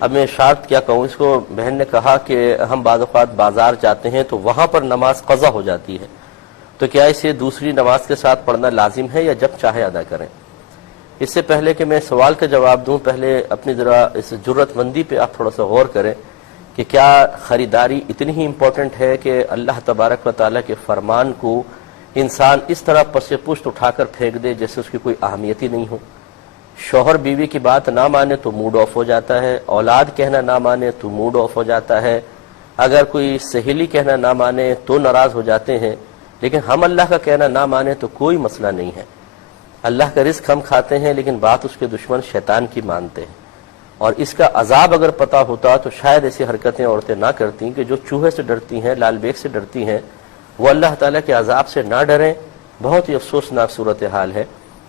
اب میں اشارت کیا کہوں، اس کو بہن نے کہا کہ ہم بعض اوقات بازار جاتے ہیں تو وہاں پر نماز قضا ہو جاتی ہے، تو کیا اسے دوسری نماز کے ساتھ پڑھنا لازم ہے یا جب چاہے ادا کریں؟ اس سے پہلے کہ میں سوال کا جواب دوں، پہلے اپنی ذرا اس جرت مندی پہ آپ تھوڑا سا غور کریں کہ کیا خریداری اتنی ہی امپورٹنٹ ہے کہ اللہ تبارک و تعالیٰ کے فرمان کو انسان اس طرح پس پشت اٹھا کر پھینک دے جیسے اس کی کوئی اہمیت ہی نہیں ہو؟ شوہر بیوی کی بات نہ مانے تو موڈ آف ہو جاتا ہے، اولاد کہنا نہ مانے تو موڈ آف ہو جاتا ہے، اگر کوئی سہیلی کہنا نہ مانے تو ناراض ہو جاتے ہیں، لیکن ہم اللہ کا کہنا نہ مانے تو کوئی مسئلہ نہیں ہے۔ اللہ کا رزق ہم کھاتے ہیں لیکن بات اس کے دشمن شیطان کی مانتے ہیں، اور اس کا عذاب اگر پتہ ہوتا تو شاید ایسی حرکتیں عورتیں نہ کرتیں کہ جو چوہے سے ڈرتی ہیں، لال بیگ سے ڈرتی ہیں، وہ اللہ تعالیٰ کے عذاب سے نہ ڈریں۔ بہت ہی افسوسناک صورتحال ہے،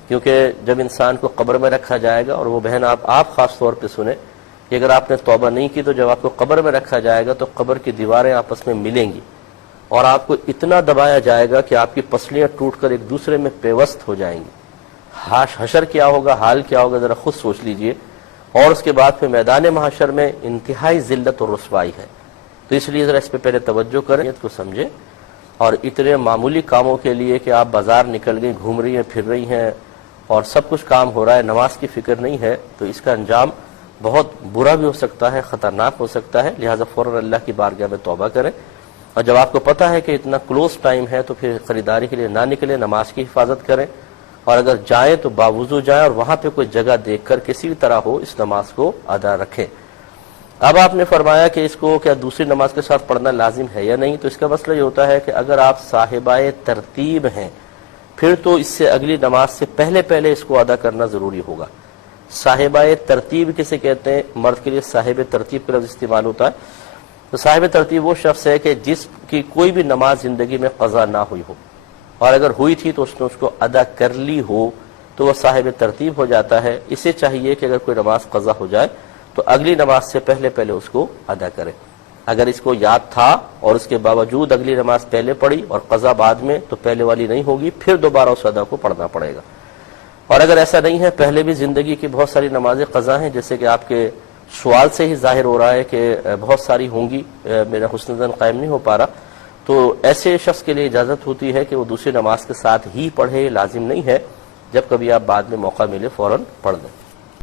کیونکہ جب انسان کو قبر میں رکھا جائے گا، اور وہ بہن آپ خاص طور پہ سنیں کہ اگر آپ نے توبہ نہیں کی تو جب آپ کو قبر میں رکھا جائے گا تو قبر کی دیواریں آپس میں ملیں گی اور آپ کو اتنا دبایا جائے گا کہ آپ کی پسلیاں ٹوٹ کر ایک دوسرے میں پیوست ہو جائیں گی۔ حشر کیا ہوگا، حال کیا ہوگا، ذرا خود سوچ لیجئے۔ اور اس کے بعد پھر میدان محشر میں انتہائی ذلت اور رسوائی ہے، تو اس لیے ذرا اس پہ پہلے توجہ کریں، اس کو سمجھیں۔ اور اتنے معمولی کاموں کے لیے کہ آپ بازار نکل گئی، گھوم رہی ہیں، پھر رہی ہیں اور سب کچھ کام ہو رہا ہے، نماز کی فکر نہیں ہے، تو اس کا انجام بہت برا بھی ہو سکتا ہے، خطرناک ہو سکتا ہے، لہٰذا فوراً اللہ کی بارگاہ میں توبہ کریں۔ اور جب آپ کو پتہ ہے کہ اتنا کلوز ٹائم ہے تو پھر خریداری کے لیے نہ نکلیں، نماز کی حفاظت کریں، اور اگر جائیں تو باوضو جائیں اور وہاں پہ کوئی جگہ دیکھ کر کسی بھی طرح ہو اس نماز کو ادا رکھیں۔ اب آپ نے فرمایا کہ اس کو کیا دوسری نماز کے ساتھ پڑھنا لازم ہے یا نہیں، تو اس کا مسئلہ یہ ہوتا ہے کہ اگر آپ صاحبہ ترتیب ہیں پھر تو اس سے اگلی نماز سے پہلے اس کو ادا کرنا ضروری ہوگا۔ صاحبہ ترتیب کسے کہتے ہیں؟ مرد کے لیے صاحب ترتیب کا لفظ استعمال ہوتا ہے، تو صاحب ترتیب وہ شخص ہے کہ جس کی کوئی بھی نماز زندگی میں قضا نہ ہوئی ہو، اور اگر ہوئی تھی تو اس نے اس کو ادا کر لی ہو تو وہ صاحب ترتیب ہو جاتا ہے۔ اسے چاہیے کہ اگر کوئی نماز قضا ہو جائے تو اگلی نماز سے پہلے اس کو ادا کرے۔ اگر اس کو یاد تھا اور اس کے باوجود اگلی نماز پہلے پڑھی اور قضا بعد میں، تو پہلے والی نہیں ہوگی، پھر دوبارہ اس ادا کو پڑھنا پڑے گا۔ اور اگر ایسا نہیں ہے، پہلے بھی زندگی کی بہت ساری نمازیں قضا ہیں، جیسے کہ آپ کے سوال سے ہی ظاہر ہو رہا ہے کہ بہت ساری ہوں گی، میرا حسن ظن قائم نہیں ہو پا رہا، تو ایسے شخص کے لیے اجازت ہوتی ہے کہ وہ دوسری نماز کے ساتھ ہی پڑھے، لازم نہیں ہے، جب کبھی آپ بعد میں موقع ملے فوراً پڑھ لیں۔